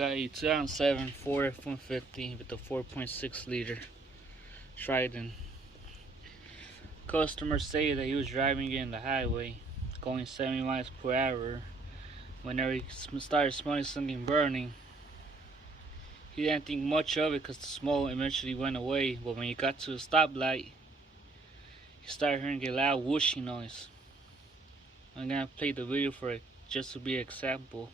got a 2007 Ford F150 with a 4.6 liter Triton. Customer said that he was driving in the highway going 70 miles per hour. Whenever he started smelling something burning, he didn't think much of it because the smoke eventually went away. But when he got to a stoplight, he started hearing a loud whooshing noise. I'm gonna play the video for it just to be an example.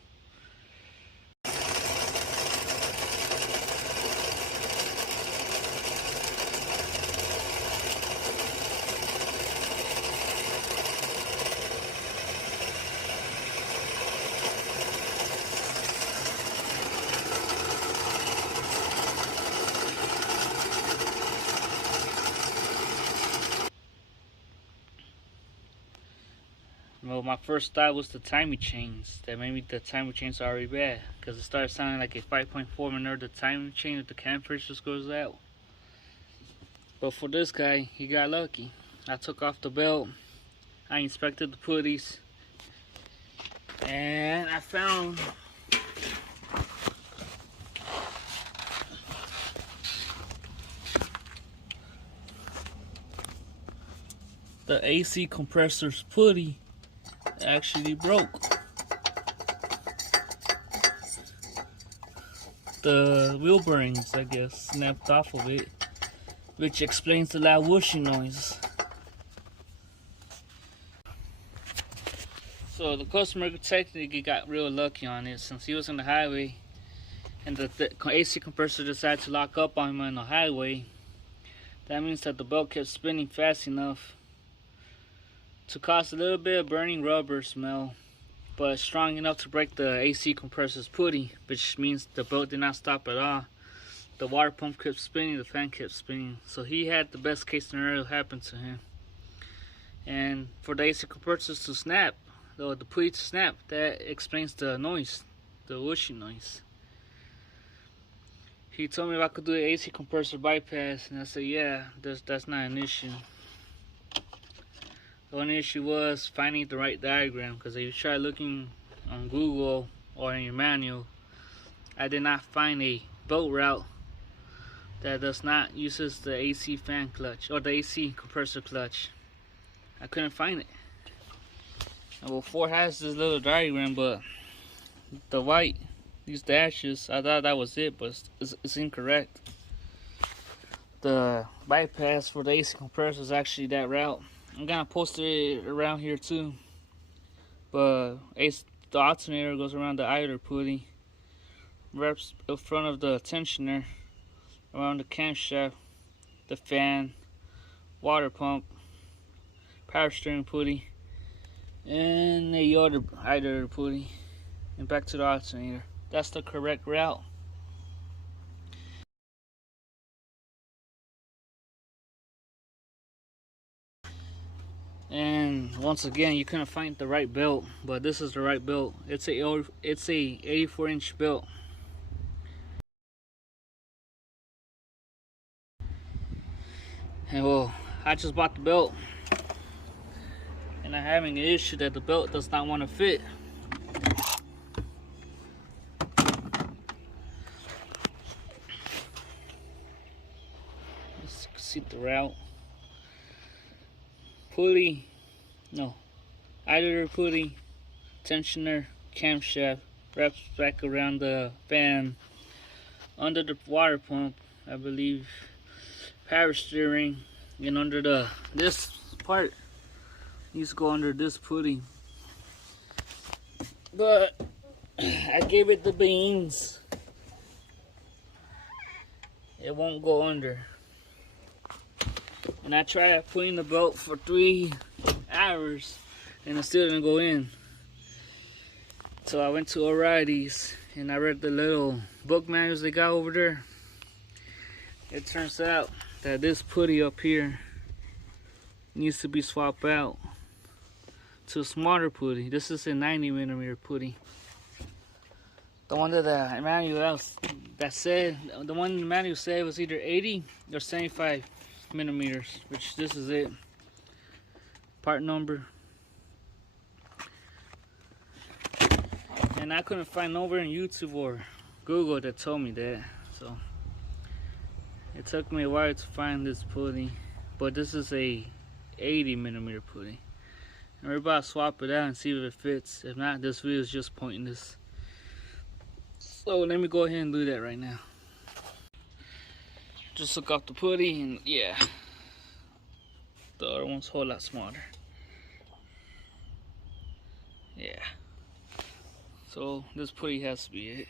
Well, my first thought was the timing chains. That maybe the timing chains are already bad, because it started sounding like a 5.4 whenever the timing chain of the cam just goes out. But for this guy, he got lucky. I took off the belt, I inspected the putties, and I found the AC compressor's putty actually broke. The wheel bearings, I guess, snapped off of it, which explains the loud whooshing noise. So the customer technically got real lucky on it, since he was on the highway and the AC compressor decided to lock up on him on the highway. That means that the belt kept spinning fast enough to cause a little bit of burning rubber smell, but strong enough to break the AC compressor's putty, which means the belt did not stop at all. The water pump kept spinning, the fan kept spinning, so he had the best case scenario happen to him. And for the AC compressors to snap, the putty to snap, that explains the noise, the whooshing noise. He told me if I could do an AC compressor bypass, and I said yeah, that's not an issue. The only issue was finding the right diagram, because if you try looking on Google or in your manual, I did not find a belt route that does not uses the AC fan clutch or the AC compressor clutch. I couldn't find it. Well, Ford has this little diagram, but the white, these dashes, I thought that was it, but it's incorrect. The bypass for the AC compressor is actually that route. I'm gonna post it around here too, but the alternator goes around the idler pulley, wraps in front of the tensioner, around the camshaft, the fan, water pump, power steering pulley, and the other idler pulley, and back to the alternator. That's the correct route. And once again, you couldn't find the right belt, but this is the right belt. It's a 84-inch belt. And well, I just bought the belt, and I'm having an issue that the belt does not want to fit. Let's see the route. Pulley, no, idler pulley, tensioner, camshaft, wraps back around the fan, under the water pump, I believe, power steering, and under this part needs to go under this pulley. But I gave it the beans. It won't go under. And I tried putting the belt for 3 hours and it still didn't go in. So I went to O'Reilly's and I read the little book manuals they got over there. It turns out that this pulley up here needs to be swapped out to a smaller pulley. This is a 90mm pulley. The one that the manual said was either 80 or 75 millimeters, which this is it. Part number. And I couldn't find nowhere in YouTube or Google that told me that. So it took me a while to find this pulley, but this is a 80mm pulley. And we're about to swap it out and see if it fits. If not, this video is just pointless. So let me go ahead and do that right now. Just look off the pulley, and yeah, the other one's a whole lot smaller. Yeah. So this pulley has to be it.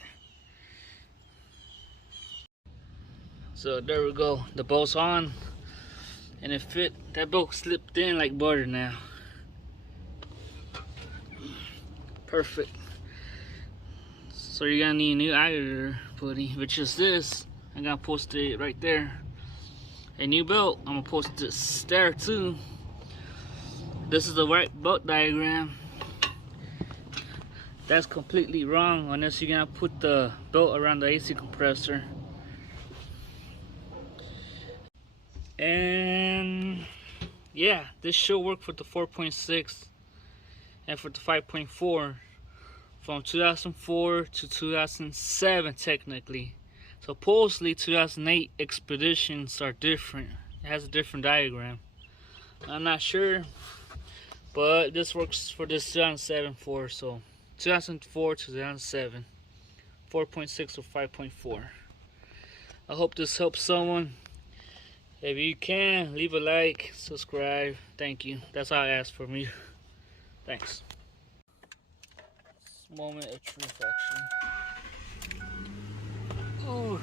So there we go. The bolt's on, and it fit. That bolt slipped in like butter now. Perfect. So you're gonna need a new idler pulley, which is this. I'm gonna post it right there. A new belt. I'm gonna post this there too. This is the right belt diagram. That's completely wrong unless you're gonna put the belt around the AC compressor. And yeah, this should work for the 4.6 and for the 5.4 from 2004 to 2007 technically. Supposedly 2008 expeditions are different. It has a different diagram. I'm not sure, but this works for this 2007 Ford. So 2004 to 2007, 4.6 or 5.4. I hope this helps someone. If you can, leave a like, subscribe. Thank you. That's all I ask from you. Thanks. Moment of truth, actually. Ooh.